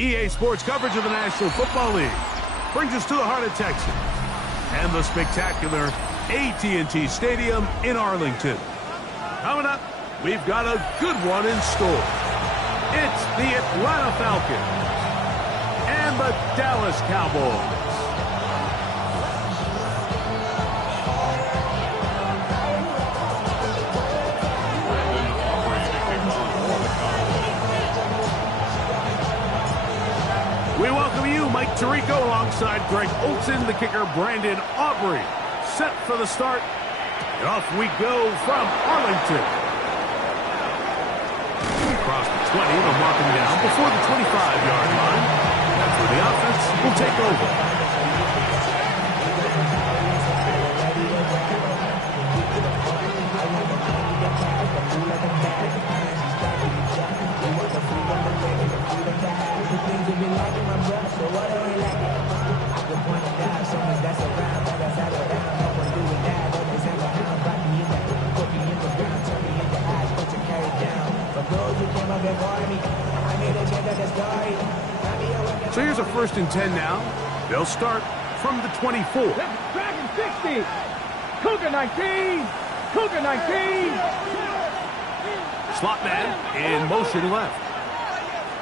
EA Sports coverage of the National Football League brings us to the heart of Texas and the spectacular AT&T Stadium in Arlington. Coming up, we've got a good one in store. It's the Atlanta Falcons and the Dallas Cowboys. We welcome you, Mike Tirico, alongside Greg Olson, the kicker, Brandon Aubrey. Set for the start, and off we go from Arlington. Across the 20, they'll mark him down before the 25-yard line. That's where the offense will take over. So here's a 1st and 10 now. They'll start from the 24. Dragon 60. Cougar 19. Cougar 19. Slot man in motion left.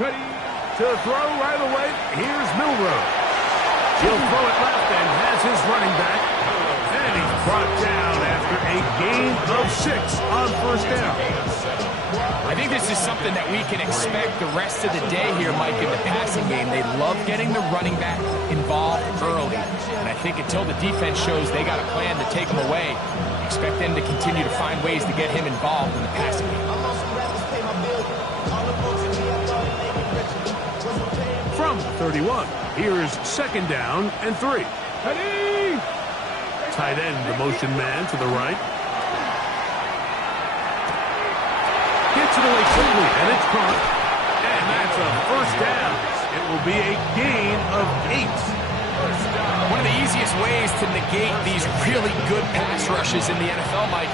Ready. To throw right away, here's Milrow. He'll throw it left and has his running back. And he's brought down after a gain of 6 on 1st down. I think this is something that we can expect the rest of the day here, Mike, in the passing game. They love getting the running back involved early. And I think until the defense shows they got a plan to take him away, expect them to continue to find ways to get him involved in the passing game. From 31, here's 2nd down and 3. Ready. Tight end, the motion man to the right. Gets it away quickly, and it's caught. And that's a 1st down. It will be a gain of 8. One of the easiest ways to negate these really good pass rushes in the NFL, Mike,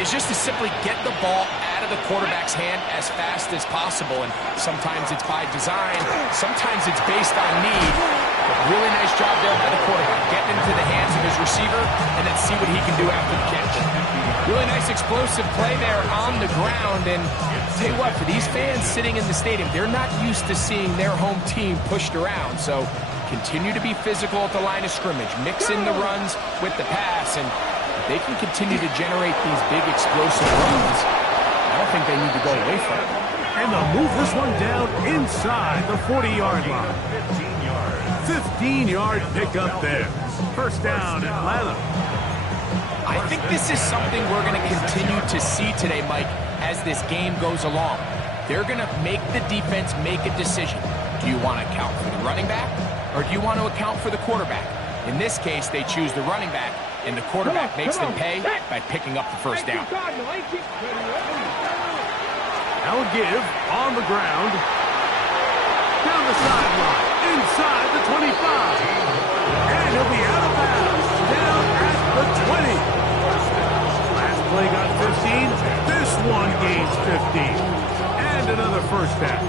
is just to simply get the ball out of the quarterback's hand as fast as possible. And sometimes it's by design, sometimes it's based on need. But really nice job there by the quarterback, getting into the hands of his receiver, and then see what he can do after the catch. Really nice explosive play there on the ground. And I'll tell you what, for these fans sitting in the stadium, they're not used to seeing their home team pushed around. So continue to be physical at the line of scrimmage, mix in the runs with the pass, and if they can continue to generate these big explosive runs, I don't think they need to go away from it. And they'll move this one down inside the 40-yard line. 15-yard pickup there. 1st down, Atlanta. I think this is something we're going to continue to see today, Mike, as this game goes along. They're going to make the defense make a decision. Do you want to account for the running back, or do you want to account for the quarterback? In this case, they choose the running back, and the quarterback makes them pay by picking up the 1st down. Now a give on the ground. Down the sideline, inside the 25. And he'll be out of bounds, down at the 20. Last play got 15. This one gains 15. And another 1st down.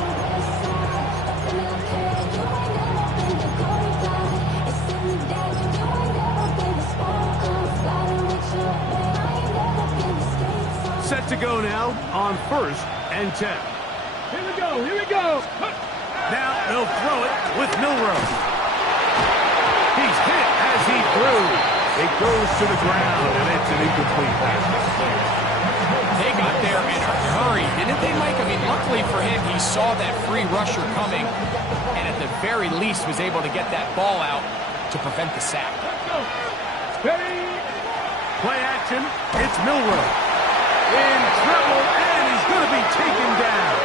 Set to go now on 1st and 10. Here we go. Here we go. Now they'll throw it with Milrow. He's hit as he threw. It goes to the ground, and it's an incomplete pass. They got there in a hurry, didn't they, Mike? I mean, luckily for him, he saw that free rusher coming, and at the very least was able to get that ball out to prevent the sack. Ready. Play action. It's Milrow. In trouble, and he's going to be taken down.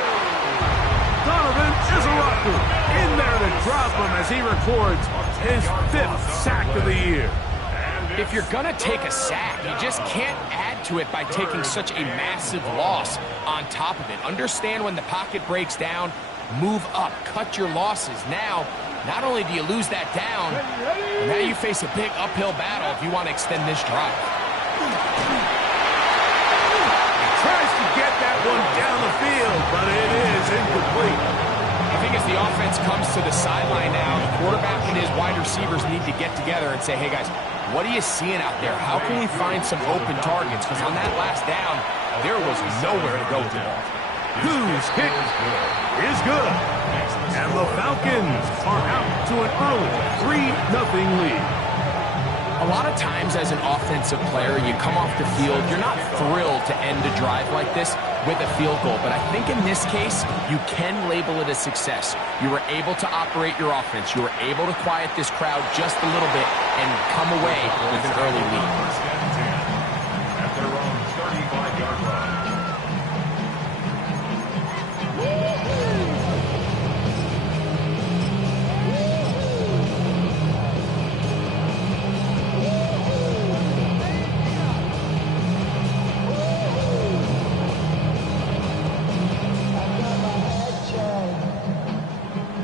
Donovan Izaraku in there to drop him as he records his 5th sack of the year. If you're going to take a sack, you just can't add to it by taking such a massive loss on top of it. Understand when the pocket breaks down, move up, cut your losses. Now, not only do you lose that down, but now you face a big uphill battle if you want to extend this drive. Tries to get that one down the field, but it is incomplete. I think as the offense comes to the sideline now. The quarterback and his wide receivers need to get together and say, hey, guys, what are you seeing out there? How can we find some open targets? Because on that last down, there was nowhere to go with the ball. Whose kick is good. And the Falcons are out to an early 3-0 lead. A lot of times as an offensive player, you come off the field, you're not thrilled to end a drive like this with a field goal. But I think in this case, you can label it a success. You were able to operate your offense. You were able to quiet this crowd just a little bit and come away with an early lead. At their own 35-yard line.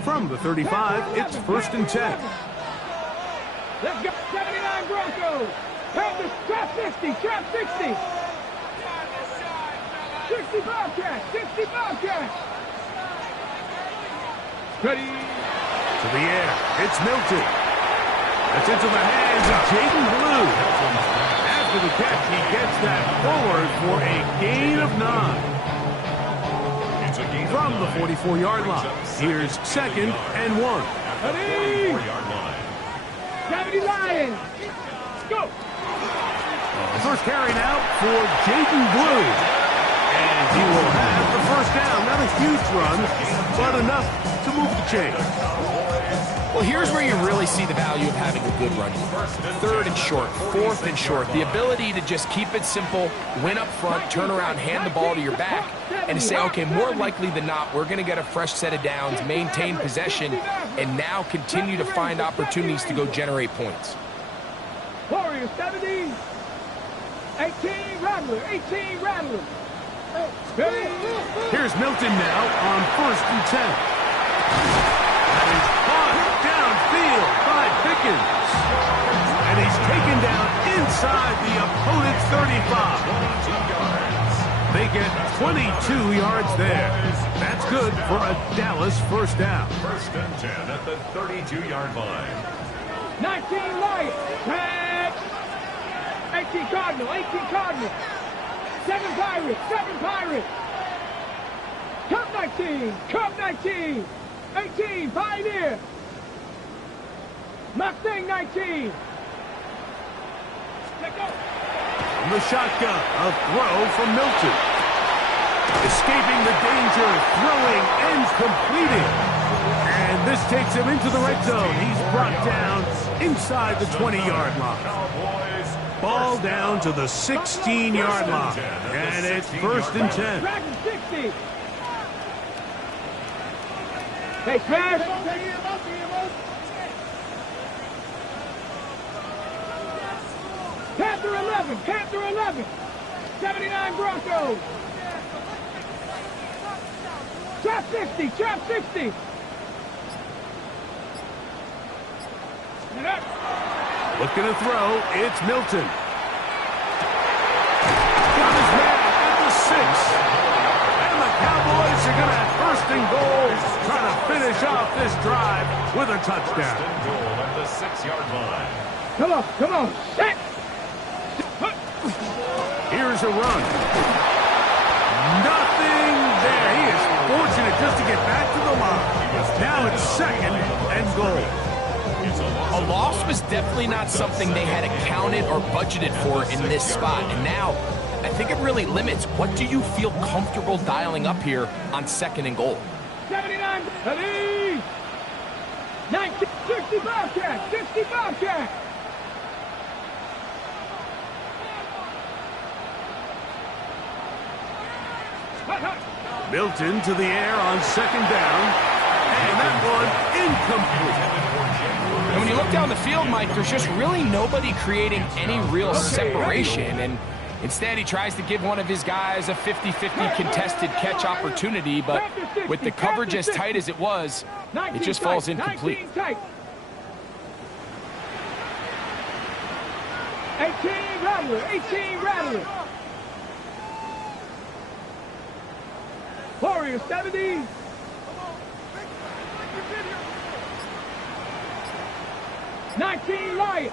From the 35, it's 1st and 10. Let's go. 79 Broncos. Panthers, trap 60, trap 60. 60 Bobcats, 60 Bobcats. Ready. To the air, it's Milton. That's into the hands of Jaden Blue. After the catch, he gets that forward for a gain of 9. From the 44-yard line, here's 2nd and 1. Ready. 70 Lions. Go. The first carry now for Jaden Blue. And he will have the first down. Not a huge run, but enough to move the chains. Well, here's where you really see the value of having a good run. 3rd and short, 4th and short. The ability to just keep it simple, win up front, turn around, hand the ball to your back, and to say, okay, more likely than not, we're going to get a fresh set of downs, maintain possession, and now continue to find opportunities to go generate points. Warriors 70. 18 Rattler, 18 Rattler. Here's Milton now on 1st and 10. That is caught downfield by Pickens. And he's taken down inside the opponent's 35. They get 22 yards there. That's good for a Dallas first down. 1st and 10 at the 32-yard line. 19 Lions. Catch. 18 Cardinal, 18 Cardinal. 7 Pirates, 7 Pirates. Cup 19, Cup 19. 18, Pioneer. Mustang 19. Let go. From the shotgun, a throw from Milton. Escaping the danger, throwing and completing. And this takes him into the red zone. He's brought down inside the 20-yard line. Ball down to the 16-yard line. And it's 1st and 10. Dragon 60. Hey, Smash. Panther 11, Panther 11. 79 Broncos. Trap 60, trap 60. Looking to throw, it's Milton. Got his man at the 6. And the Cowboys are going to have 1st and goal, trying to finish off this drive with a touchdown. 1st and goal at the 6-yard line. Come on, set. Here's a run. Nothing there. He is fortunate just to get back to the line. Now it's 2nd and goal. A loss was definitely not something they had accounted or budgeted for in this spot. And now, I think it really limits what do you feel comfortable dialing up here on 2nd and goal. 79, ready. 19, 60 Bobcat, 60 Bobcat. Milton to the air on 2nd down. And that one incomplete. And when you look down the field, Mike, there's just really nobody creating any real separation. And instead, he tries to give one of his guys a 50-50 contested catch opportunity. But with the coverage as tight as it was, it just falls incomplete. 18 Rattler, 18 Rattler. Warriors 70. 19 Lions.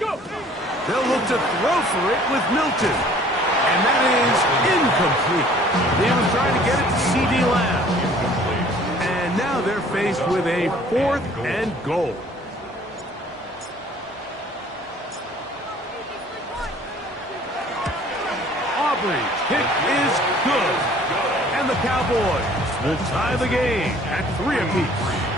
Go. They'll look to throw for it with Milton. And that is incomplete. They were trying to get it to C.D. Lamb. And now they're faced with a 4th and goal. Aubrey's kick is good. And the Cowboys will tie the game at 3 apiece.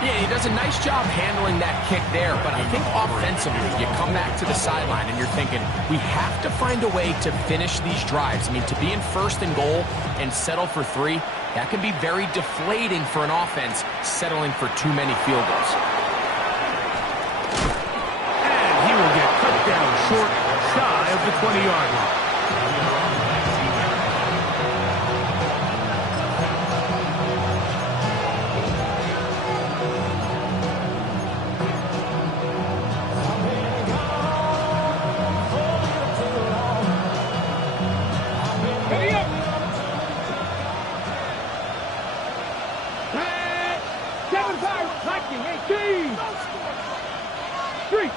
Yeah, he does a nice job handling that kick there, but I think offensively, you come back to the sideline and you're thinking, we have to find a way to finish these drives. I mean, to be in 1st and goal and settle for 3, that can be very deflating for an offense settling for too many field goals. And he will get cut down short, shy of the 20-yard line.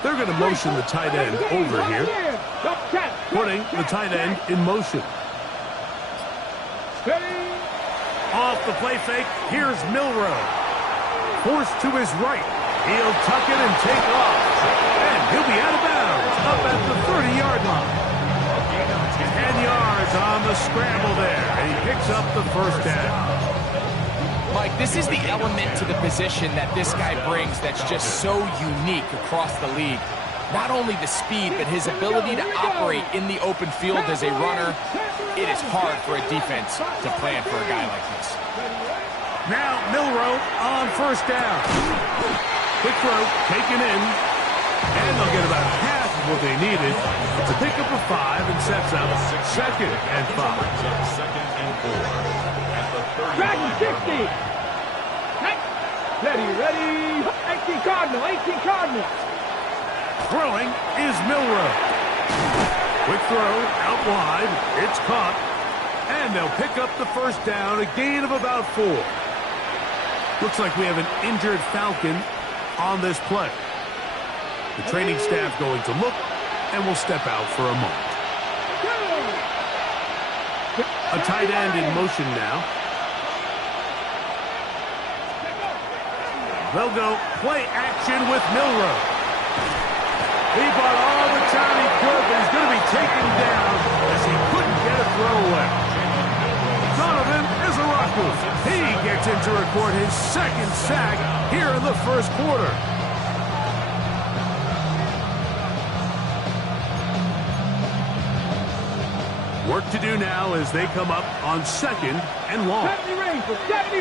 They're going to motion the tight end over here, putting the tight end in motion. Off the play fake, here's Milroe. Forced to his right. He'll tuck it and take off. And he'll be out of bounds up at the 30-yard line. 10 yards on the scramble there, and he picks up the 1st down. Mike, this is the element to the position that this guy brings that's just so unique across the league. Not only the speed, but his ability to operate in the open field as a runner. It is hard for a defense to plan for a guy like this. Now Milroe on 1st down. Quick throw taken in, and they'll get about half of what they needed to pick up a 5 and sets up 2nd and 5. 2nd and 4. Dragon 60. Ready. 18 Cardinal. Throwing is Milroe. Quick throw out wide. It's caught. And they'll pick up the 1st down, a gain of about 4. Looks like we have an injured Falcon on this play. The training staff going to look and will step out for a moment. A tight end in motion now. They'll go play action with Milroe. He bought all the time he could, but he's going to be taken down as he couldn't get a throw away. Donovan Izaraku. He gets in to record his 2nd sack here in the 1st quarter. Work to do now as they come up on 2nd and long. 70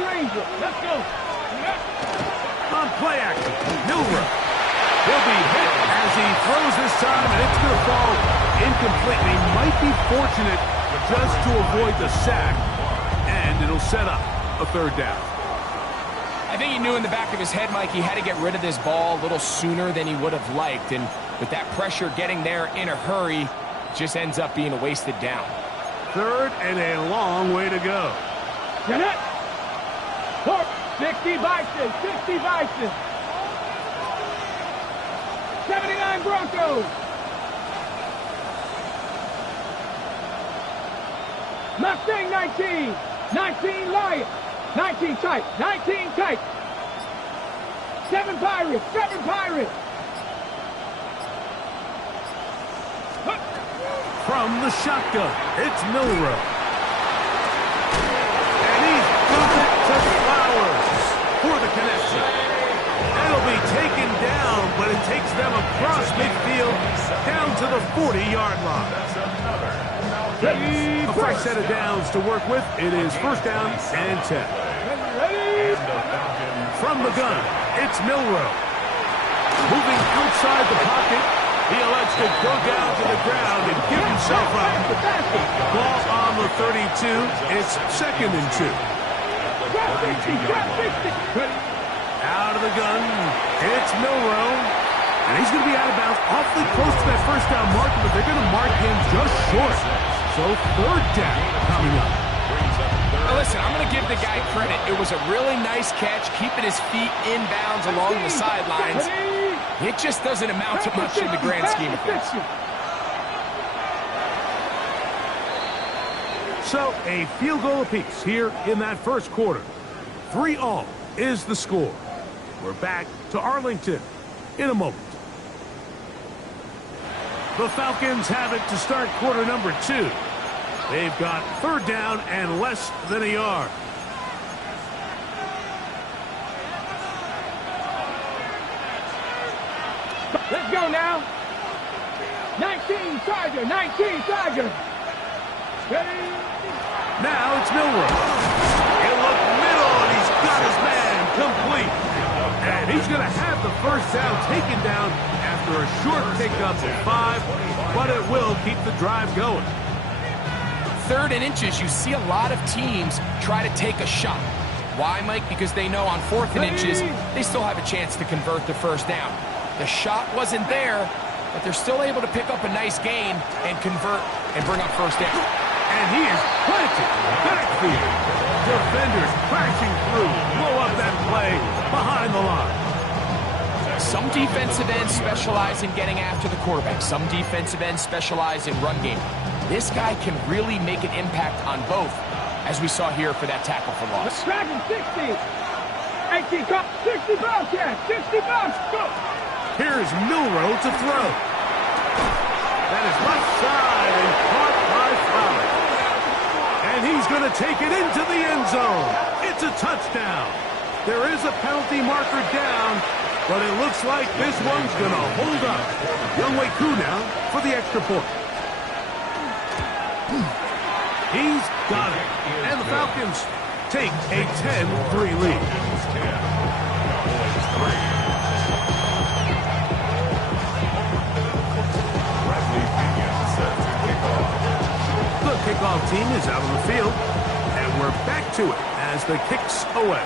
Ranger. Let's go. On play action, Milroe. He'll be hit as he throws this time, and it's going to fall incomplete. He might be fortunate just to avoid the sack, and it'll set up a 3rd down. I think he knew in the back of his head, Mike, he had to get rid of this ball a little sooner than he would have liked, and with that pressure getting there in a hurry, it just ends up being a wasted down. 3rd and a long way to go. 60 Bison. 79 Broncos. Mustang 19. 19 Lions. 19 Tight. 19 Tight. 7 Pirates. From the shotgun, it's Milroe. And he's moved it to Flowers for the connection. It'll be taken down, but it takes them across midfield down to the 40-yard line. A fresh set of downs to work with. It is 1st down and 10. From the gun, it's Milroe. Moving outside the pocket, he elects to go down to the ground and give himself up. Ball on the 32. It's 2nd and 2. Out of the gun, it's Milroe. And he's going to be out of bounds awfully close to that 1st down marker, but they're going to mark him just short. So 3rd down coming up. Now listen, I'm going to give the guy credit. It was a really nice catch, keeping his feet inbounds along the sidelines. It just doesn't amount to much in the grand scheme of things. So a field goal apiece here in that first quarter. 3-all is the score. We're back to Arlington in a moment. The Falcons have it to start quarter number 2. They've got third down and less than a yard. Let's go now. 19 Charger, 19 Charger. Ready? Now it's Milroe. He'll look middle, and he's got his man complete. And he's going to have the first down taken down after a short pickup of 5, but it will keep the drive going. 3rd and inches, you see a lot of teams try to take a shot. Why, Mike? Because they know on 4th and inches, they still have a chance to convert the first down. The shot wasn't there, but they're still able to pick up a nice gain and convert and bring up first down. And he is planted backfield. Defenders crashing through, blow up that play behind the line. Some defensive ends specialize in getting after the quarterback. Some defensive ends specialize in run game. This guy can really make an impact on both, as we saw here for that tackle for loss. Dragon 60. 18 cut. 60 bucks, yeah. 60 bucks. Go. Here's Milroe to throw. That is left side and caught by Fowler. And he's going to take it into the end zone. It's a touchdown. There is a penalty marker down, but it looks like this one's going to hold up. Younghoe Koo now for the extra point. He's got it. And the Falcons take a 10-3 lead. The kickoff team is out on the field, and we're back to it as the kick's away.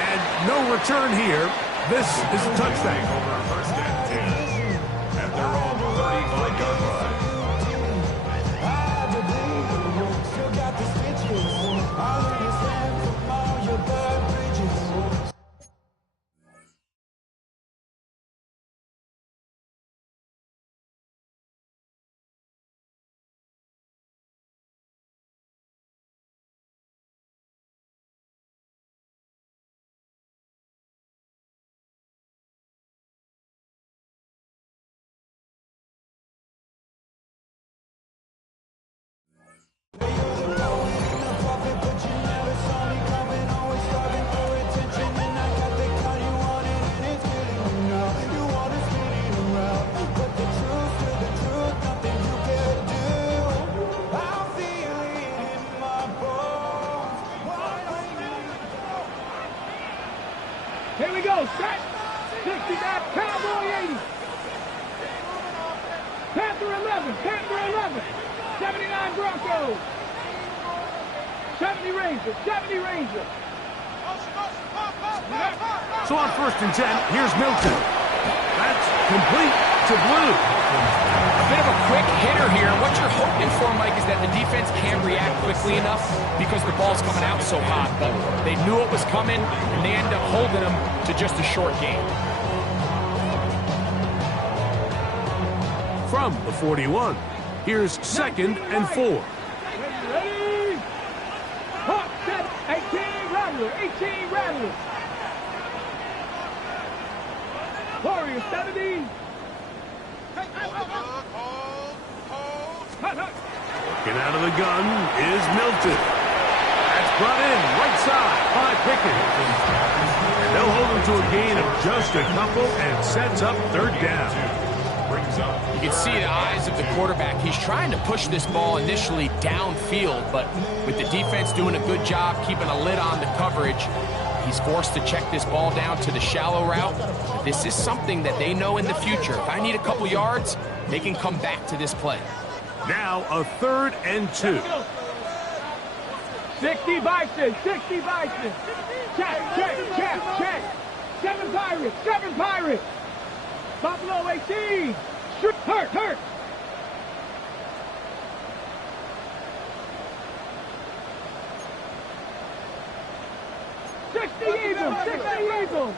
And no return here. This is a touchdown. First and 10 at their own 35-yard line. Here we go. Set. 60 back. Cowboy 80. Panther 11. Panther 11. 79 Broncos. 70 Rangers. 70 Rangers. So on 1st and 10, here's Milton. That's complete to Blue. A bit of a quick hitter here. What you're hoping for, Mike, is that the defense can't react quickly enough because the ball's coming out so hot. But they knew it was coming, and they end up holding them to just a short gain. From the 41, here's 2nd and 4. Ready? Hawk set. 18 Rattler. 18 Rattler. Warrior 70. Working out of the gun is Milton. That's brought in right side by Pickett. And they'll hold him to a gain of just a couple and sets up 3rd down. You can see the eyes of the quarterback. He's trying to push this ball initially downfield, but with the defense doing a good job keeping a lid on the coverage, he's forced to check this ball down to the shallow route. This is something that they know in the future. If I need a couple yards, they can come back to this play. Now a 3rd and 2. 60 Bison. 60 Bison. Check. 7 Pirates. 7 Pirates. Buffalo 18. Hurt. Eagles, 60 Eagles.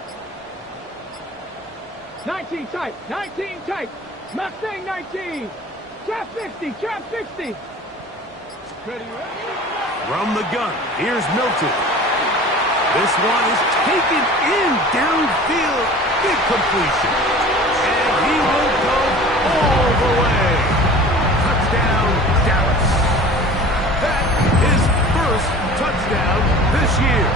19 tight, 19 tight. Mustang 19. Trap 60, trap 60. From the gun, here's Milton. This one is taken in downfield. Big completion. And he will go all the way. Touchdown, Dallas. That is first touchdown this year.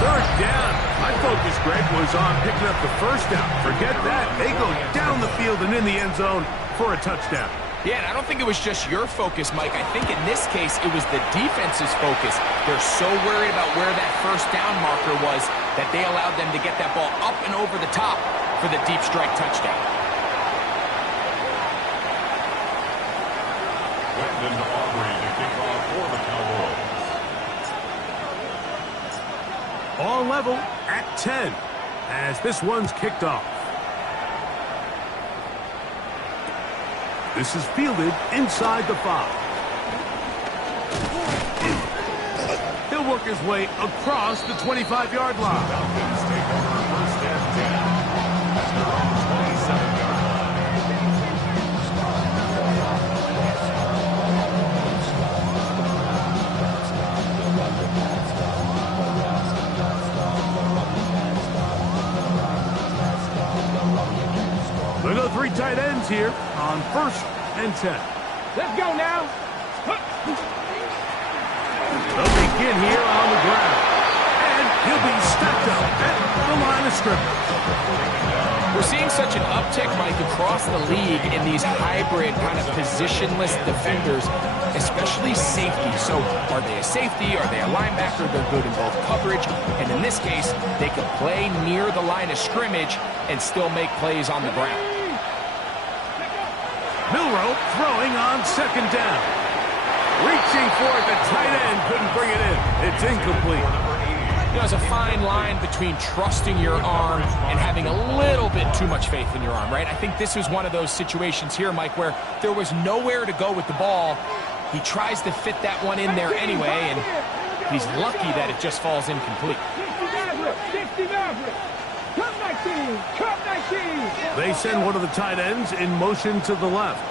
Third down. My focus, Greg, was on picking up the first down. Forget that. They go down the field and in the end zone for a touchdown. Yeah, and I don't think it was just your focus, Mike. I think in this case, it was the defense's focus. They're so worried about where that first down marker was that they allowed them to get that ball up and over the top for the deep strike touchdown. Brandon Aubrey to kick off for the Cowboys. All level at 10 as this one's kicked off. This is fielded inside the 5. He'll work his way across the 25-yard line. Falcons take over first and 10 at their own 27-yard line. There go 3 tight ends here on first and 10. Let's go now. They'll begin here on the ground. And he'll be stacked up at the line of scrimmage. We're seeing such an uptick, Mike, across the league in these hybrid kind of positionless defenders, especially safety. So are they a safety? Are they a linebacker? They're good in both coverage. And in this case, they can play near the line of scrimmage and still make plays on the ground. Milroe throwing on second down. Reaching for it, the tight end couldn't bring it in. It's incomplete. You know, there's a fine line between trusting your arm and having a little bit too much faith in your arm, right? I think this was one of those situations here, Mike, where there was nowhere to go with the ball. He tries to fit that one in there anyway, and he's lucky that it just falls incomplete. 60 Maverick. Come 19, come 19. They send one of the tight ends in motion to the left.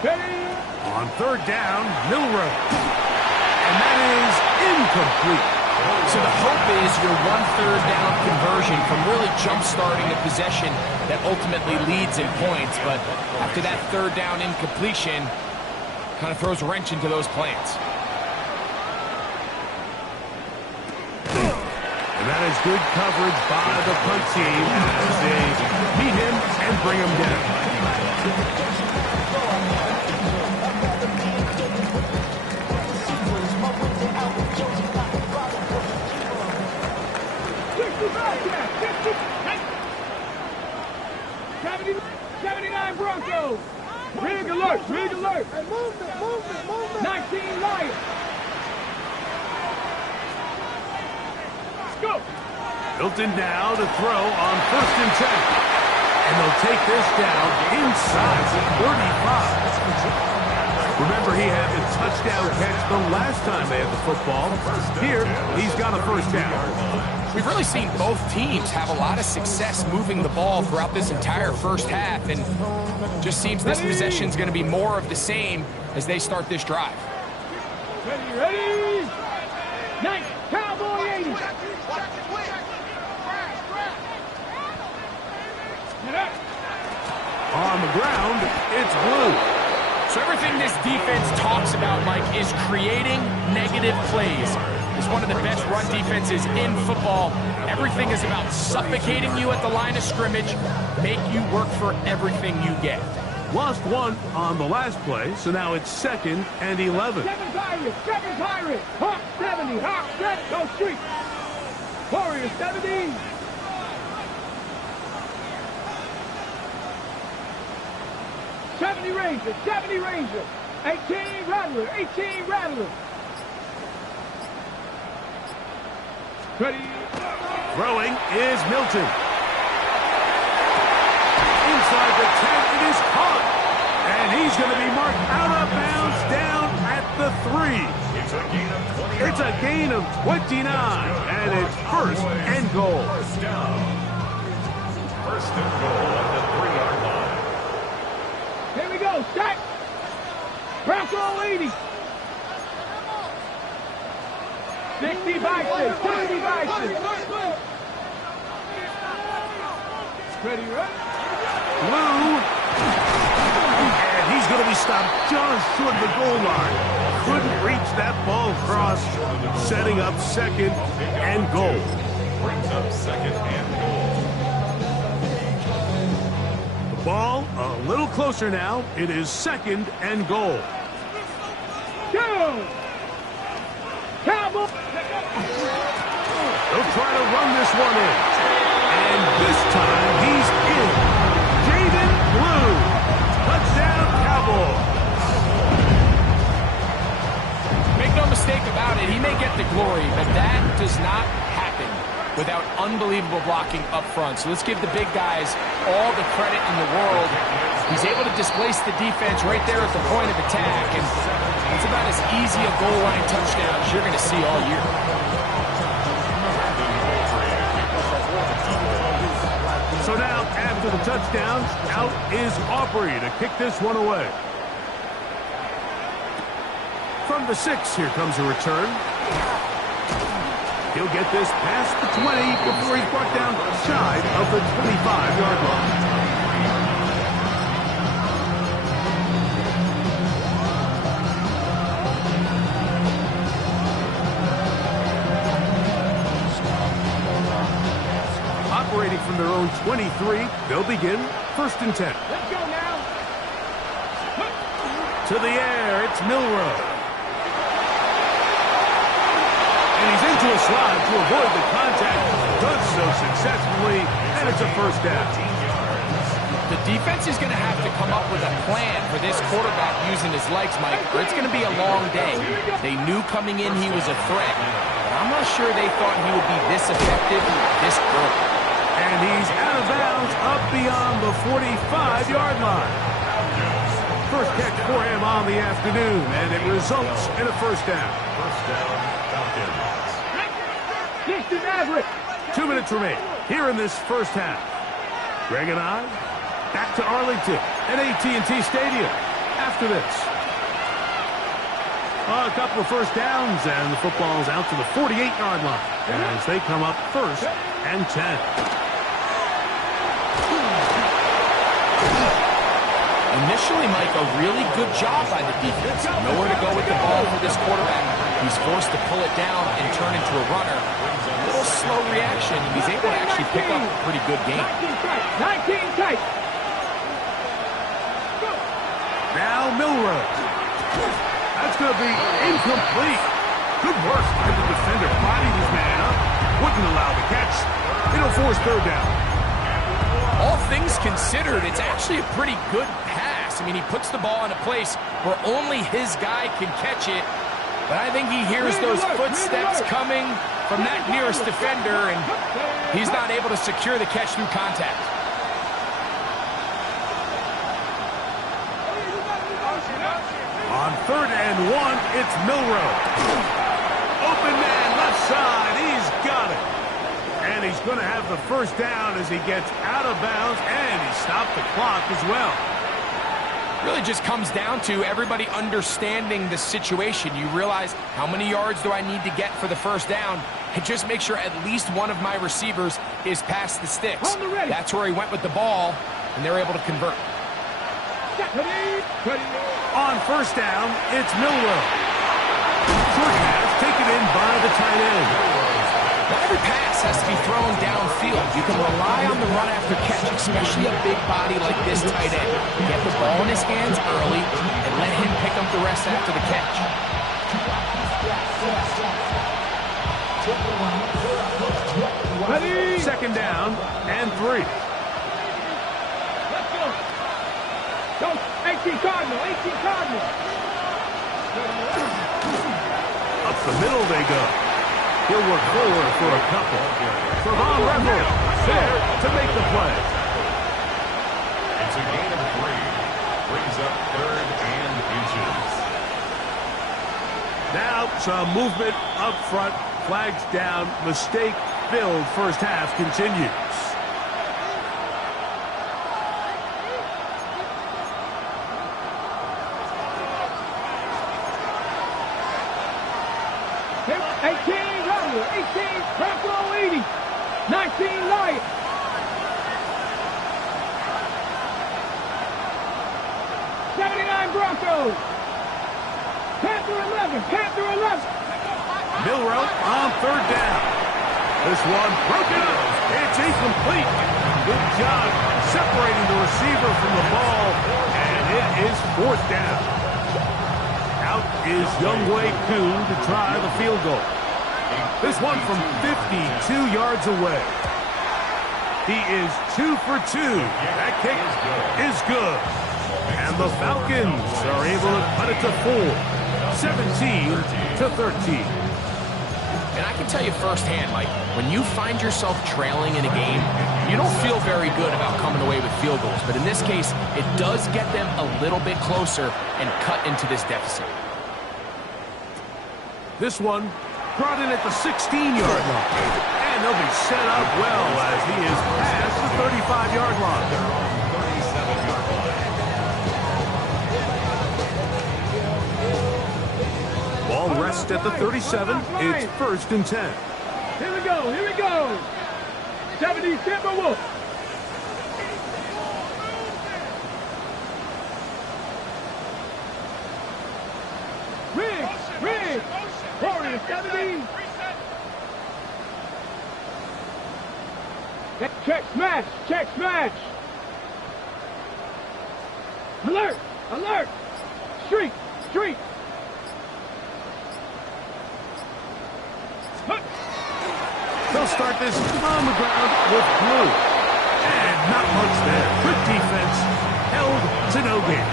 Steady. On third down, Milroe. And that is incomplete. So the hope is your 1/3 down conversion from really jump-starting a possession that ultimately leads in points. But after that third down incompletion, kind of throws a wrench into those plans. And that is good coverage by the punt team as they meet him and bring him down. Broncos. Rig alert, rig alert. Hey, move it. 19 Lions. Let's go. Hilton now to throw on first and 10. And they'll take this down inside the 35. Remember, he had the touchdown catch the last time they had the football. Here, he's got a first down. We've really seen both teams have a lot of success moving the ball throughout this entire first half, and just seems this possession is going to be more of the same as they start this drive. Ready? Nice. Cowboy 80. On the ground, it's Blue. So everything this defense talks about, Mike, is creating negative plays. It's one of the best run defenses in football. Everything is about suffocating you at the line of scrimmage, make you work for everything you get. Lost one on the last play, so now it's 2nd and 11. 7 Pirates. Hawk 70, Hawk set, go street. Warriors 70. Rangers, 70 Rangers, 18 Rattlers. Ready. Throwing is Milton. Inside the 10, it is caught. And he's going to be marked out of bounds down at the 3. It's a gain of 20. It's a gain of 29, and it's first and goal. First down. First and goal at the 3-yard line. Here we go. Set. Bronco 80. 60 Bison. 60 Bison. Ready, right? Blue. And he's going to be stopped just short of the goal line. Couldn't reach that ball across, setting up second and goal. Brings up second and goal. The ball a little closer now. It is second and goal. Go! Cowboys! They'll try to run this one in. And this time he's in. David Blue. Touchdown, Cowboys. Make no mistake about it, he may get the glory, but that does not happen without unbelievable blocking up front. So let's give the big guys all the credit in the world. He's able to displace the defense right there at the point of attack, and it's about as easy a goal line touchdown as you're going to see all year. So now, after the touchdown, out is Aubrey to kick this one away. From the 6, here comes a return. He'll get this past the 20 before he's brought down shy of the 25-yard line. Operating from their own 23, they'll begin first and 10. Let's go now. To the air, it's Milrow. And he's into a slide to avoid the contact. Does so successfully, and it's a first down. The defense is going to have to come up with a plan for this quarterback using his legs, Mike, or it's going to be a long day. They knew coming in he was a threat, but I'm not sure they thought he would be this effective this early. And he's out of bounds up beyond the 45-yard line. First catch for him on the afternoon, and it results in a first down. First down, Falcons. 60 Maverick. 2 minutes remain here in this first half. Greg and I back to Arlington at AT&T Stadium after this. A couple of first downs, and the football's out to the 48-yard line as they come up first and 10. Initially, Mike, a really good job by the defense. Nowhere to go with the ball for this quarterback. He's forced to pull it down and turn into a runner. A little slow reaction. He's able to actually pick up a pretty good game. 19 tight. Now Milrow. That's going to be incomplete. Good work by the defender. Bodied his man up. Wouldn't allow the catch. It'll force third down. All things considered, it's actually a pretty good pass. I mean, he puts the ball in a place where only his guy can catch it. But I think he hears those footsteps coming from that nearest defender, and he's not able to secure the catch through contact. On third and 1, it's Milrow. Open man, left side. He's got it. And he's going to have the first down as he gets out of bounds, and he stopped the clock as well. Really just comes down to everybody understanding the situation. You realize, how many yards do I need to get for the first down? And just make sure at least one of my receivers is past the sticks. That's where he went with the ball, and they're able to convert. On first down, it's Milrow. Short pass taken in by the tight end. Not every pass has to be thrown downfield. You can rely on the run after catch, especially a big body like this tight end. Get the ball in his hands early and let him pick up the rest after the catch. Second down and 3. Let's go. Go. 18 Cardinal. 18 Cardinal. Up the middle they go. He'll work forward for a couple. Trevon Revel there to make the play. It's a gain of 3. Brings up third and inches. Now some movement up front flags down. Mistake-filled first half continues. Rattler, 18, Bronco 80, 19, Lion. Broncos. Panther 11, Panther 11. Milrow on third down. This one broken up. It's incomplete. Good job separating the receiver from the ball, and it is fourth down. Out is Younghoe Koo to try the field goal. This one from 52 yards away. He is 2 for 2. That kick is good. And the Falcons are able to cut it to 17-13. And I can tell you firsthand, Mike, when you find yourself trailing in a game, you don't feel very good about coming away with field goals. But in this case, it does get them a little bit closer and cut into this deficit. This one brought in at the 16-yard line. And they'll be set up well as he is past the 35-yard line. Ball rests at the 37. It's 1st and 10. Here we go. Here we go. 70 Timberwolves. Riggs. Warriors 70. Check smash. Alert. Streak. They'll start this on the ground with Blue. And not much there. Good defense. Held to no gain.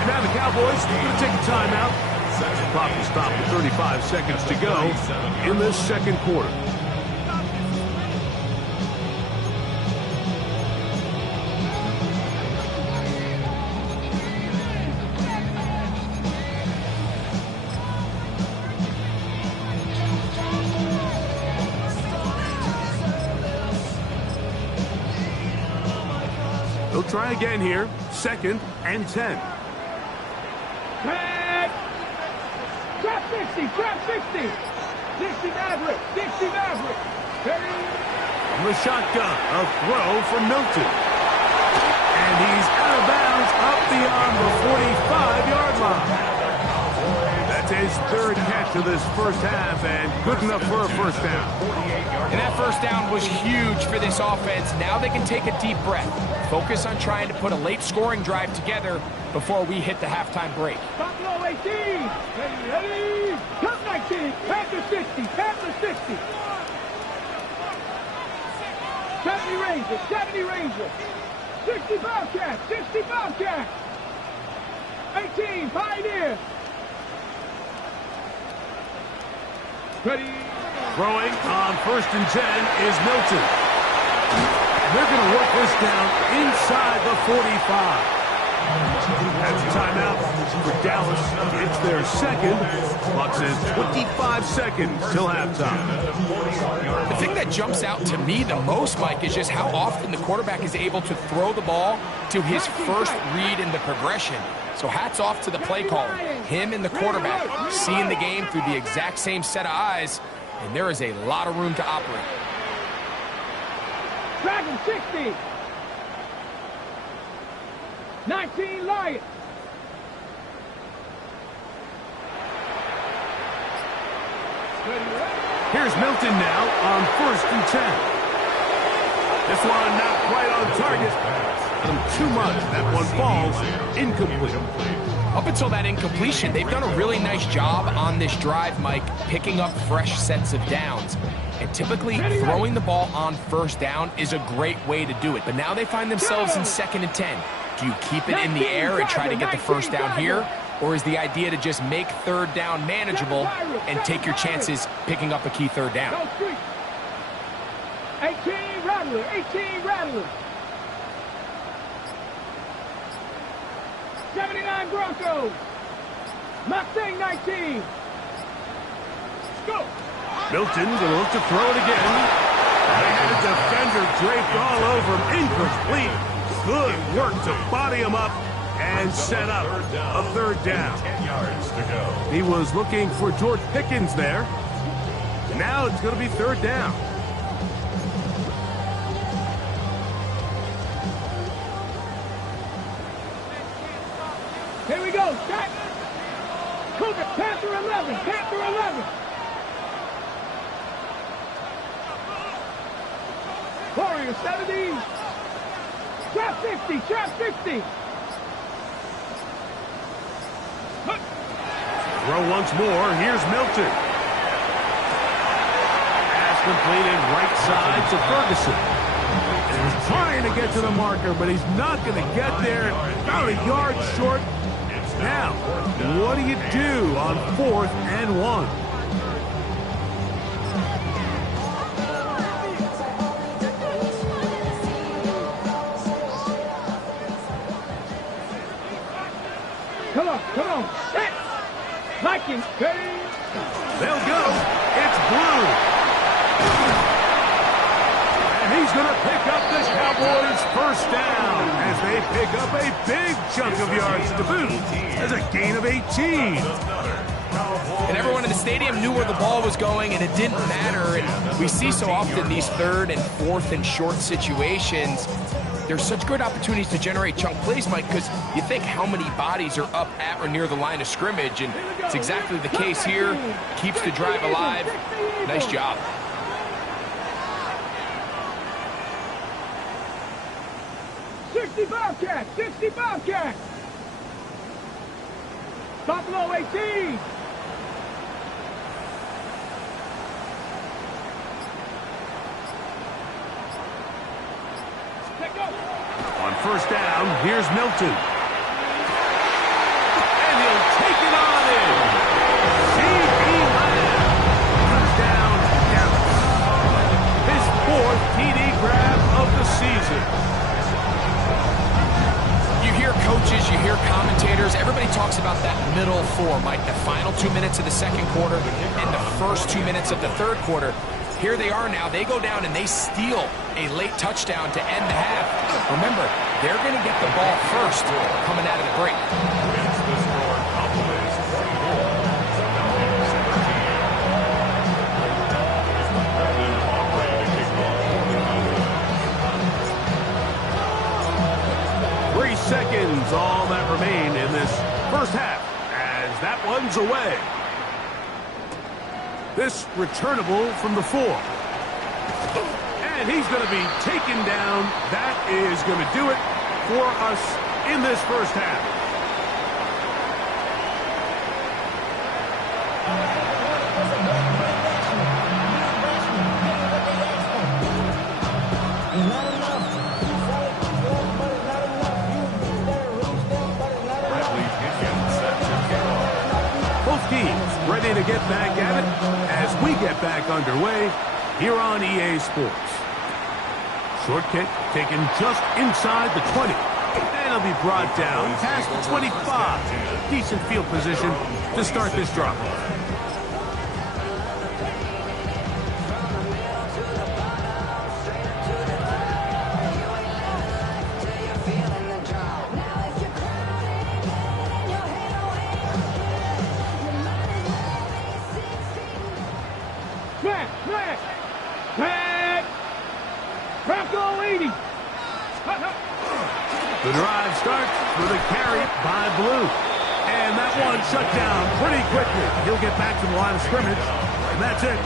And now the Cowboys are going to take a timeout. The clock will stop with 35 seconds to go in this second quarter. They'll try again here. 2nd and 10. Trap 60. 60 Maverick. From the shotgun, a throw from Milton. And he's out of bounds up beyond the 45-yard line. That's his 3rd catch of this first half, and good enough for a first down. And that first down was huge for this offense. Now they can take a deep breath. Focus on trying to put a late scoring drive together before we hit the halftime break. Buffalo 18. Ready. Cup 19. Panther 60. 70 Ranger. 60 Bobcat. 18 Pioneer. Ready. Throwing on 1st and 10 is Milton. They're going to work this down inside the 45. That's a timeout for Dallas. It's their 2nd. Clock says 25 seconds till halftime. The thing that jumps out to me the most, Mike, is just how often the quarterback is able to throw the ball to his first read in the progression. So hats off to the play caller. Him and the quarterback seeing the game through the exact same set of eyes, and there is a lot of room to operate. Dragon 60. 19 Lion. Here's Milton now on 1st and 10. This one not quite on target. Too much. That one falls incomplete. Up until that incompletion, they've done a really nice job on this drive, Mike, picking up fresh sets of downs. And typically, throwing the ball on 1st down is a great way to do it. But now they find themselves in 2nd and 10. Do you keep it in the air and try to get the first down here? Or is the idea to just make 3rd down manageable and take your chances picking up a key 3rd down? 18 Rattler. 79 Broncos. Mustang 19. Go. Milton going to look to throw it again. They had a defender draped all over him. Incomplete. Good work to body him up and set up a third down. 10 yards to go. He was looking for George Pickens there. Now it's going to be third down. Here we go. Set. Cougar, Panther 11. Panther 11. Warrior 70. Trap 60. Trap 60. Throw once more. Here's Milton. Pass completed right side to Ferguson. And he's trying to get to the marker, but he's not going to get there. About a yard short. Now, what do you do on 4th and 1? Come on. Set. Vikings. They'll go. It's Blue. And he's going to pick up the Cowboys' first down as they pick up a big chunk of yards to boot as a gain of 18. And everyone in the stadium knew where the ball was going, and it didn't matter. And we see so often these 3rd and 4th and short situations. There's such good opportunities to generate chunk plays, Mike, because you think how many bodies are up at or near the line of scrimmage, and it's exactly the case here. Keeps the drive alive. Nice job. Bobcat. 60 Bobcat. Buffalo 18. On first down, here's Milton. And he'll take it on in. C.B. Lamb. Touchdown, Dallas. His 4th TD grab of the season. You hear coaches, you hear commentators, everybody talks about that middle 4, Mike, the final 2 minutes of the second quarter and the first 2 minutes of the third quarter. Here they are now. They go down and they steal a late touchdown to end the half. Remember, they're going to get the ball first coming out of the break. Wins the score. Cowboys 44. Seconds, all that remain in this first half as that one's away. This returnable from the 4. And he's going to be taken down. That is going to do it for us in this first half. Ready to get back at it as we get back underway here on EA Sports. Short kick taken just inside the 20. And it'll be brought down past the 25. Decent field position to start this drive. The drive starts with a carry by Blue. And that one shut down pretty quickly. He'll get back to the line of scrimmage, and that's it.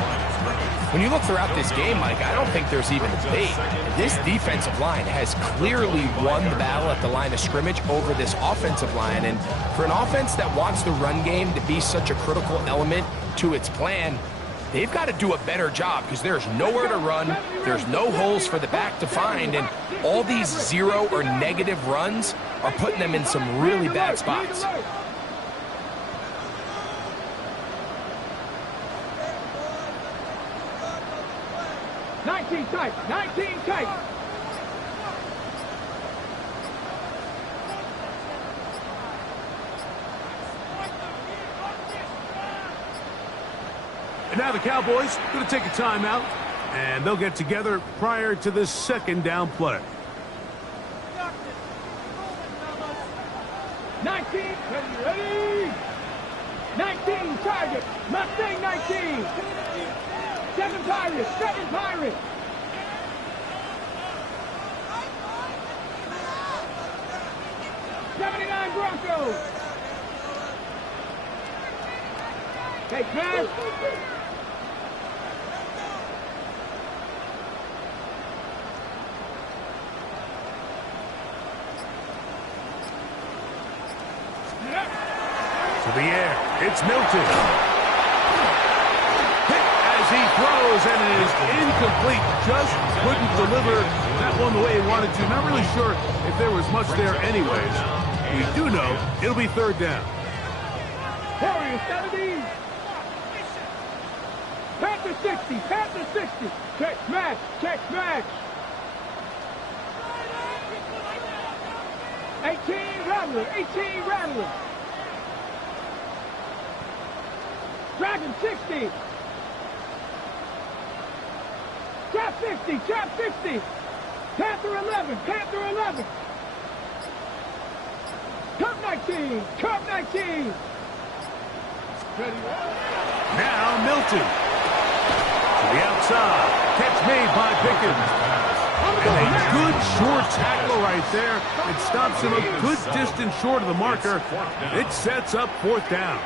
When you look throughout this game, Mike, I don't think there's even debate. This defensive line has clearly won the battle at the line of scrimmage over this offensive line. And for an offense that wants the run game to be such a critical element to its plan, they've got to do a better job because there's nowhere to run, there's no holes for the back to find, and all these 0 or negative runs are putting them in some really bad spots. Tight, 19 tight. And now the Cowboys going to take a timeout, and they'll get together prior to this second down play. 19, ready? 19, target. Mustang 19. 7 Pirates, 7 Pirates. '79 Broncos. Take pass. To the air, it's Milton. Hit as he throws, and it is incomplete. Just couldn't deliver that one the way he wanted to. Not really sure if there was much there anyways. We do know it'll be third down. Warriors 70. Panther 60, Panther 60. Check smash, check smash. 18 Rattler, 18 Rattler. Dragon 60. Trap 50, trap 50. Panther 11, Panther 11. Cup 19, Cup 19. Now Milton. To the outside. Catch made by Pickens. And a good short tackle right there. It stops him a good distance short of the marker. It sets up fourth down.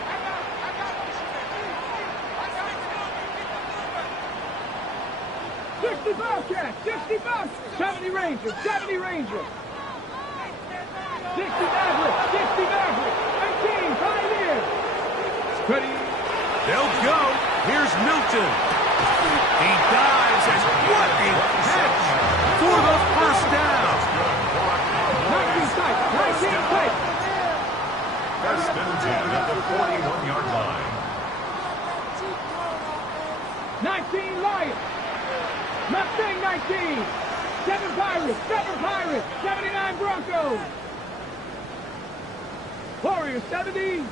60 Bobcat, 60 Bobcat. 70 Rangers, 70 Rangers. 60 Maverick, 60 Maverick. 18 Pioneers. Ready? They'll go. Here's Milton. He dives, and what a catch for the first down. 19 tight, 19 tight. First and 10 at the 41-yard line. 19 Lions. Mustang 19. 7 Pirates, 7 Pirates. 79 Broncos. Warriors 70.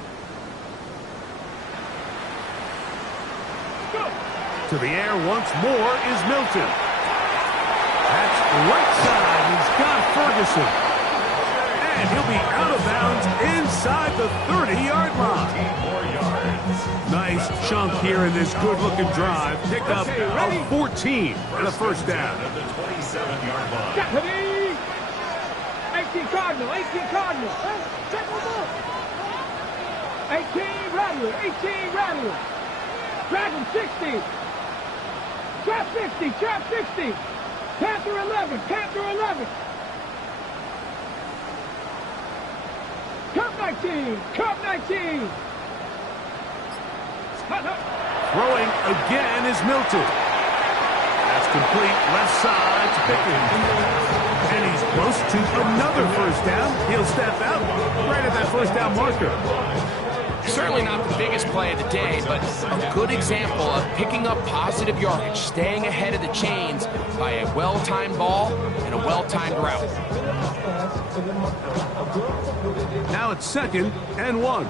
Go. To the air once more is Milton. That's right side. He's got Ferguson. And he'll be out of bounds inside the 30-yard line. 4 yards. Nice chunk here in this good-looking drive. Pick up a 14 and a first down. At the 27-yard line. Deputy. 18 Cardinal, 18 Cardinal. 18 Rattler, 18 Rattler. Dragon 60. Trap 50, trap 50. Panther 11, Panther 11. Cup 19, Cup 19. Throwing again is Milton. That's complete left side to Pickens. And he's close to another first down. He'll step out right at that first down marker. Certainly not the biggest play of the day, but a good example of picking up positive yardage, staying ahead of the chains by a well-timed ball and a well-timed route. Now it's 2nd and 1.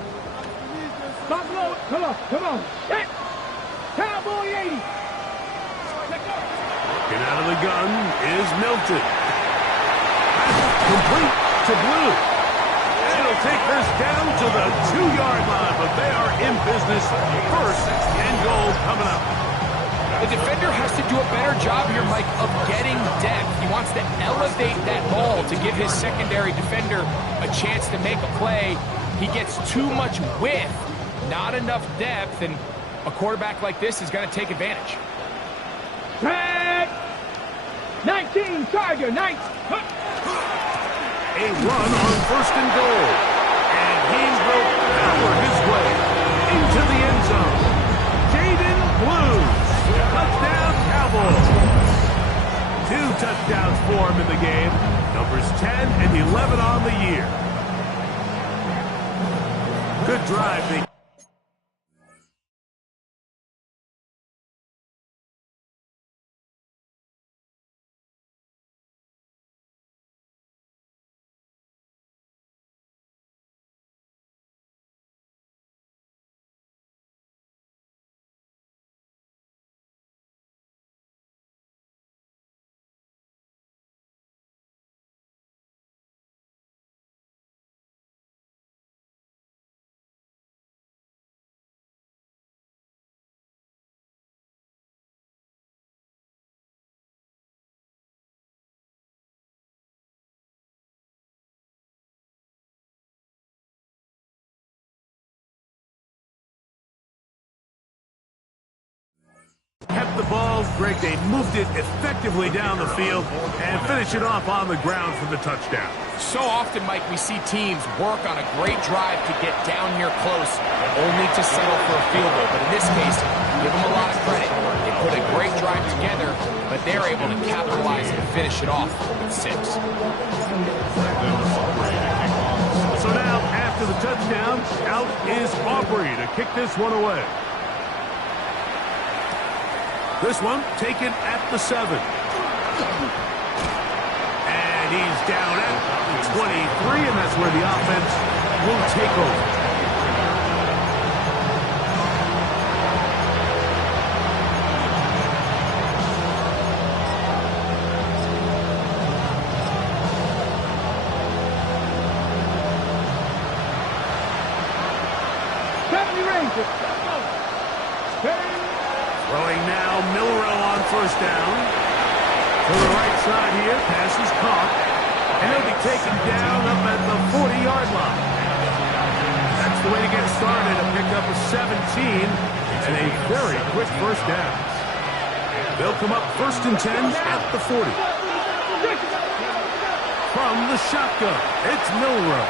Buffalo, come on, come on. Hit. Cowboy 80. Get out of the gun is Milton. Complete to Blue. It'll take this down to the 2-yard line, but they are in business. First and goal coming up. The defender has to do a better job here, Mike, of getting depth. He wants to elevate that ball to give his secondary defender a chance to make a play. He gets too much width, not enough depth, and a quarterback like this is going to take advantage. Tag. 19, Tiger, 19. A run on first and goal. And he will power his way into the end zone. Jaden Blues. Touchdown, Cowboys. 2 touchdowns for him in the game. Numbers 10 and 11 on the year. Good drive. the ball, Greg, they moved it effectively down the field and finish it off on the ground for the touchdown. So often, Mike, we see teams work on a great drive to get down here close, only to settle for a field goal. But in this case, give them a lot of credit. They put a great drive together, but they're able to capitalize and finish it off with 6. So now, after the touchdown, out is Aubrey to kick this one away. This one taken at the 7. And he's down at the 23, and that's where the offense will take over. Throwing now, Milrow on first down. To the right side here, pass is caught. And he'll be taken down up at the 40-yard line. That's the way to get started, to pick up a 17 and a very quick first down. They'll come up 1st and 10 at the 40. From the shotgun, it's Milrow.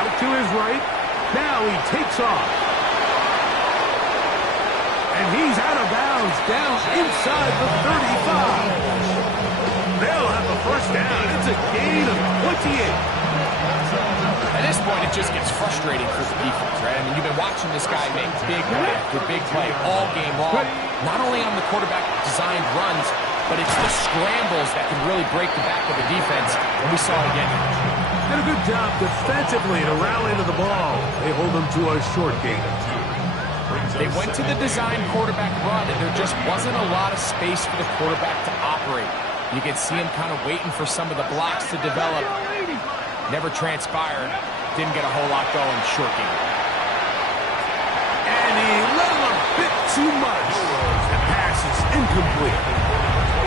Out to his right. Now he takes off. And he's out of bounds, down inside the 35. They'll have a first down. It's a gain of 28. At this point, it just gets frustrating for the defense, right? I mean, you've been watching this guy make big play after big play all game long, not only on the quarterback-designed runs, but it's the scrambles that can really break the back of the defense, and we saw it again. Did a good job defensively to rally to the ball. They hold them to a short gain. They went to the design quarterback run, and there just wasn't a lot of space for the quarterback to operate. You could see him kind of waiting for some of the blocks to develop. Never transpired. Didn't get a whole lot going. Short game. And he let him a bit too much. The pass is incomplete.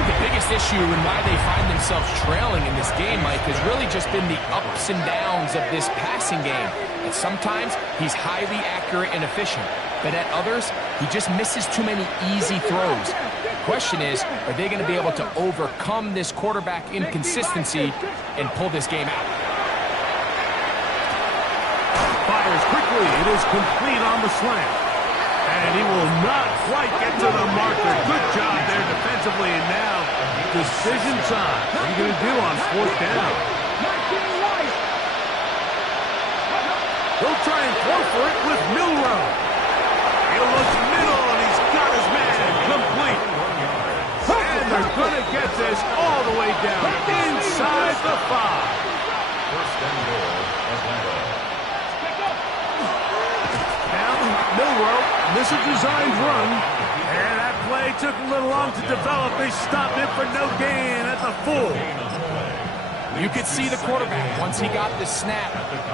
The biggest issue and why they find themselves trailing in this game, Mike, has really just been the ups and downs of this passing game. And sometimes he's highly accurate and efficient, but at others, he just misses too many easy throws. The question is, are they going to be able to overcome this quarterback inconsistency and pull this game out? Fires quickly. It is complete on the slant. And he will not quite get to the marker. Good job there defensively. And now, decision time. What are you going to do on 4th down? He'll try and throw for it with Milrow. He looks middle, and he's got his man complete. And they're going to get this all the way down inside the 5. First and goal, Atlanta. Milrow, this is a designed run, and that play took a little long to develop. They stopped it for no gain at the full. You could see the quarterback, once he got the snap,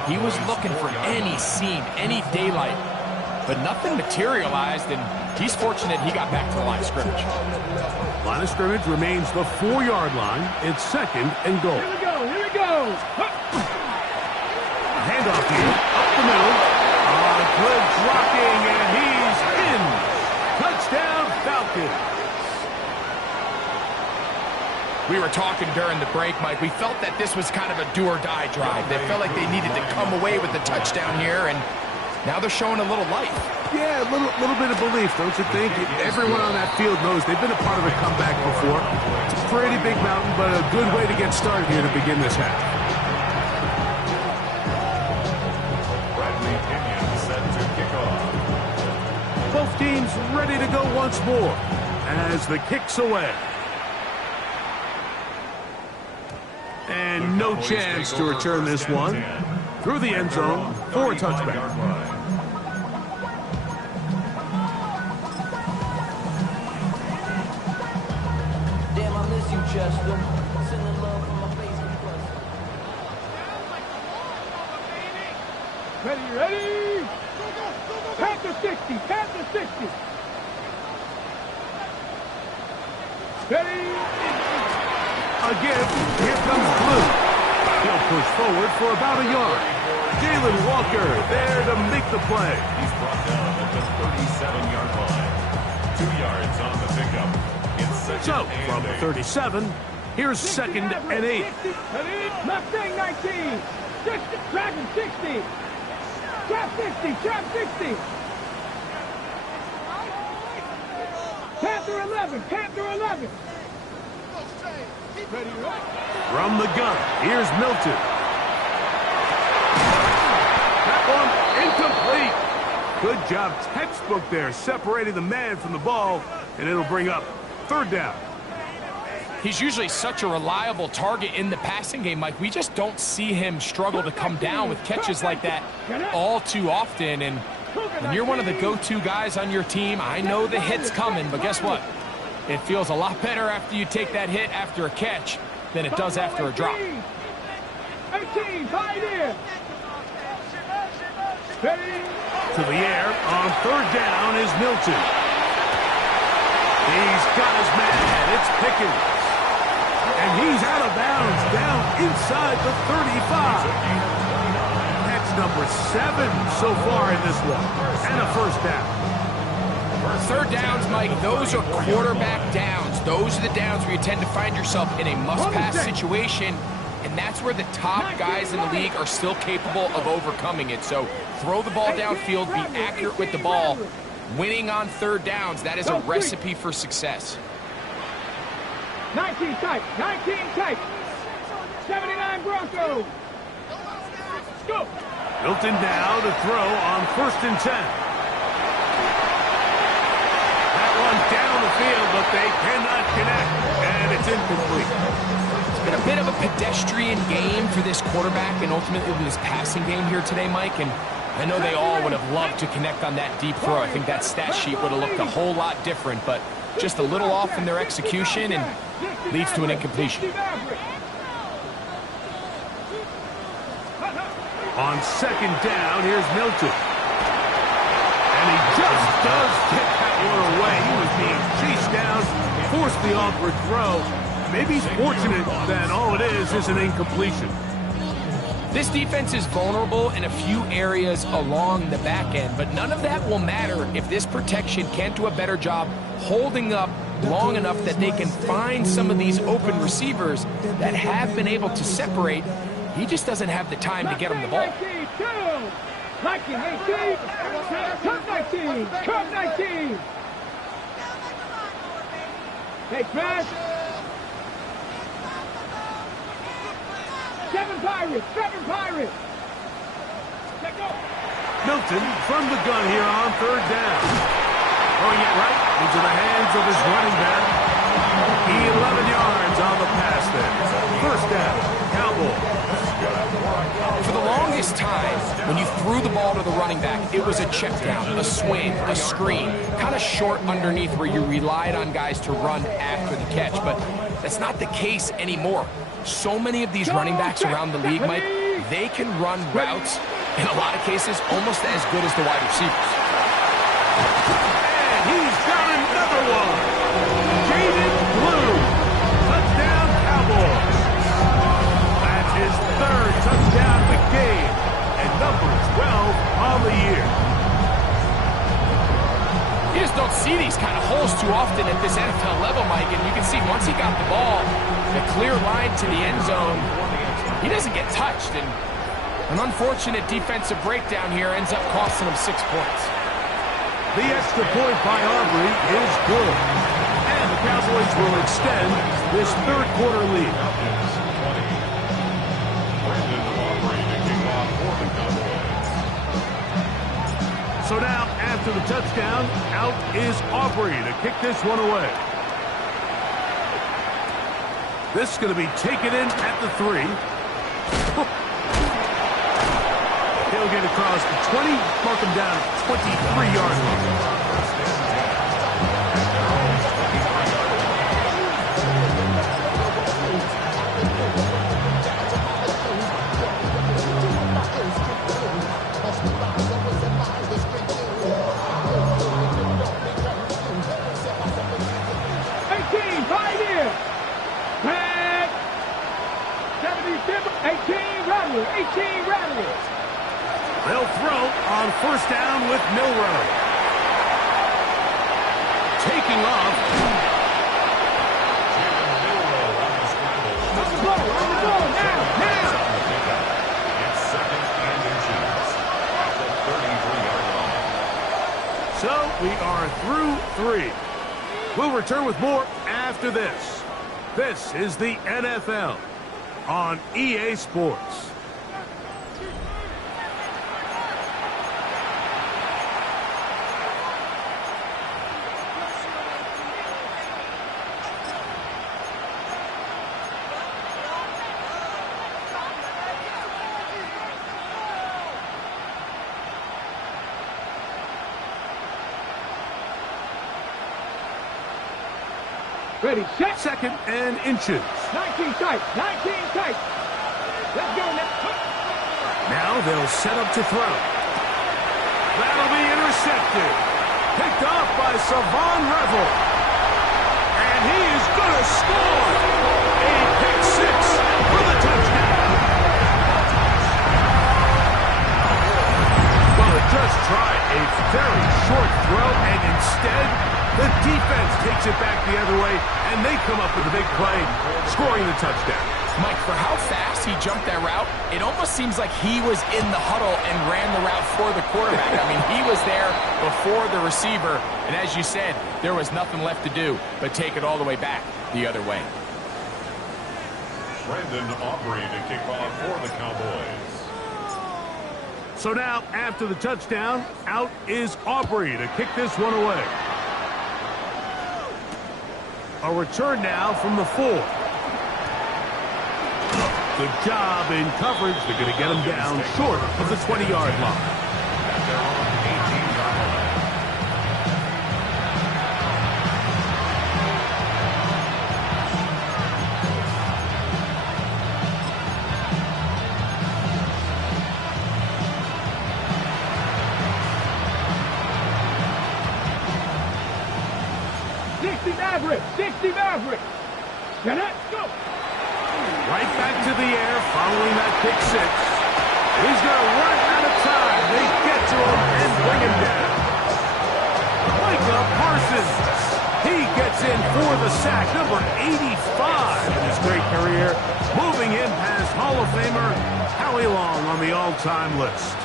he was looking for any seam, any daylight, but nothing materialized, and he's fortunate he got back to the line of scrimmage. Line of scrimmage remains the 4-yard line. It's 2nd and goal. Here we go, here we go. Handoff here, up the middle. Good blocking, and he's in. Touchdown, Falcons. We were talking during the break, Mike. We felt that this was kind of a do-or-die drive. They felt like they needed to come away with the touchdown here, and now they're showing a little life. Yeah, a little bit of belief, don't you think? Everyone on that field knows they've been a part of a comeback before. It's a pretty big mountain, but a good way to get started here to begin this half. Both teams ready to go once more as the kick's away. And no chance to return this one through the end zone for a touchback. Damn, I miss you, Chester. Sending love from my Facebook. Ready? Panther 60, Panther 60. Ready? Again, here comes Blue. He'll push forward for about a yard. Jalen Walker there to make the play. He's brought down at the 37-yard line. 2 yards on the pickup. So, from the 37, here's 2nd and 8. Mustang 19. 60. Dragon 60. Trap 60. Trap 60. Panther 11. Panther 11. From the gun, here's Milton. That one incomplete. Good job, textbook there, separating the man from the ball, and it'll bring up 3rd down. He's usually such a reliable target in the passing game, Mike. We just don't see him struggle to come down with catches like that all too often. And when you're one of the go-to guys on your team, I know the hit's coming, but guess what? It feels a lot better after you take that hit after a catch than it does after a drop. 18, pioneer. To the air on 3rd down is Milton. He's got his man. It's Pickens. And he's out of bounds down inside the 35. That's number 7 so far in this one. And a 1st down. 3rd downs, Mike, those are quarterback downs. Those are the downs where you tend to find yourself in a must-pass situation, and that's where the top guys in the league are still capable of overcoming it. So throw the ball downfield, be accurate with the ball. Winning on 3rd downs, that is a recipe for success. 19 tight. 19 tight. 79 Broncos. Go. Milton now to throw on 1st and 10. Down the field, but they cannot connect, and it's incomplete. It's been a bit of a pedestrian game for this quarterback and ultimately this passing game here today, Mike, and I know they all would have loved to connect on that deep throw. I think that stat sheet would have looked a whole lot different, but just a little off in their execution and leads to an incompletion. On 2nd down, here's Milton. And he just does get that one away. He was being chased down, forced the awkward throw. Maybe he's fortunate that all it is an incompletion. This defense is vulnerable in a few areas along the back end, but none of that will matter if this protection can't do a better job holding up long enough that they can find some of these open receivers that have been able to separate. He just doesn't have the time to get him the ball. 19, 18, Cup 19, Cup 19. Hey, Crash. 7 Pirates, 7 Pirates. Let go. Milton from the gun here on 3rd down. Throwing it right into the hands of his running back. 11 yards on the pass there. 1st down, Cowboys. For the longest time, when you threw the ball to the running back, it was a check down, a swing, a screen, kind of short underneath where you relied on guys to run after the catch. But that's not the case anymore. So many of these running backs around the league, Mike, they can run routes, in a lot of cases, almost as good as the wide receivers. And he's got another one. Jaden Blue. Touchdown, Cowboys. That's his 3rd touchdown of the game, and number 12 on the year. You just don't see these kind of holes too often at this NFL level, Mike, and you can see once he got the ball, the clear line to the end zone, he doesn't get touched, and an unfortunate defensive breakdown here ends up costing him 6 points. The extra point by Aubrey is good, and the Cowboys will extend this 3rd quarter lead. So now, after the touchdown, out is Aubrey to kick this one away. This is going to be taken in at the 3. He'll get across the 20, mark him down at 23-yard line. They'll throw on 1st down with Milrow. taking off. On the ball, now! It's second and inches at the 33-yard line. So we are through 3. We'll return with more after this. This is the NFL on EA Sports. Ready, set. Second and inches. 19 tight, 19 tight. Let's go now. Now they'll set up to throw. That'll be intercepted. Picked off by Savon Revel. And he is going to score. A pick 6 for the touchdown. Well, it just tried a very short throw, and instead, the defense takes it back the other way, and they come up with a big play, scoring the touchdown. Mike, for how fast he jumped that route, it almost seems like he was in the huddle and ran the route for the quarterback. I mean, he was there before the receiver, and as you said, there was nothing left to do but take it all the way back the other way. Brandon Aubrey to kick off for the Cowboys. So now, after the touchdown, out is Aubrey to kick this one away. A return now from the 4. Good job in coverage. They're going to get him down short of the 20-yard line. And they're on the 18-yard line. 60 Maverick. Can it go? Right back to the air following that pick 6. He's going to run out of time. They get to him and bring him down. Micah Parsons. He gets in for the sack, number 85 in his great career, moving him past Hall of Famer Howie Long on the all-time list.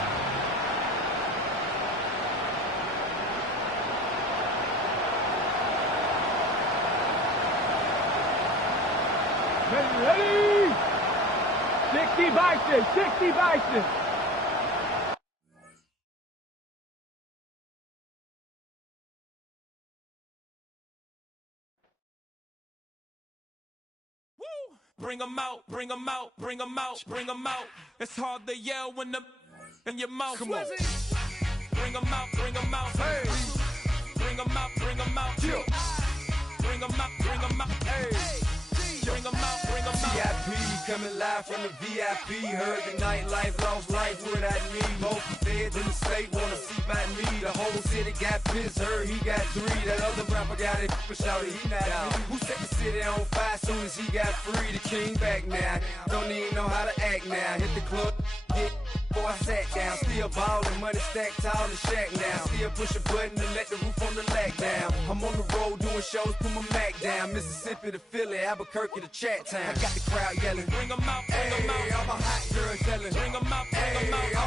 Ready? 60 Bison, 60 Bison. Bring 'em out, bring 'em out, bring 'em out, bring 'em out. It's hard to yell when the in your mouth. Come on. Bring 'em out, bring 'em out. Hey. Bring 'em out, bring 'em out. Yeah. Bring 'em out, bring 'em out. Hey. Bring 'em out, bring 'em out. VIP coming live from the VIP. Heard the nightlife, lost life without me. Most feds in the state wanna see by me. The whole city got pissed, heard he got 3. That other rapper got it, but shouted he not me. Who set the city on fire soon as he got free? The king back now, don't even know how to act now. Hit the club, get before I sat down. Still ballin', money stacked tall in the shack now. Still push a button to let the roof on the lack down. I'm on the road doing shows, put my Mac down. Mississippi to Philly, Albuquerque to Chat Town. I got the crowd yelling, Bring 'em out, bring 'em out. all my hot girls yelling, Bring 'em out, bring 'em out.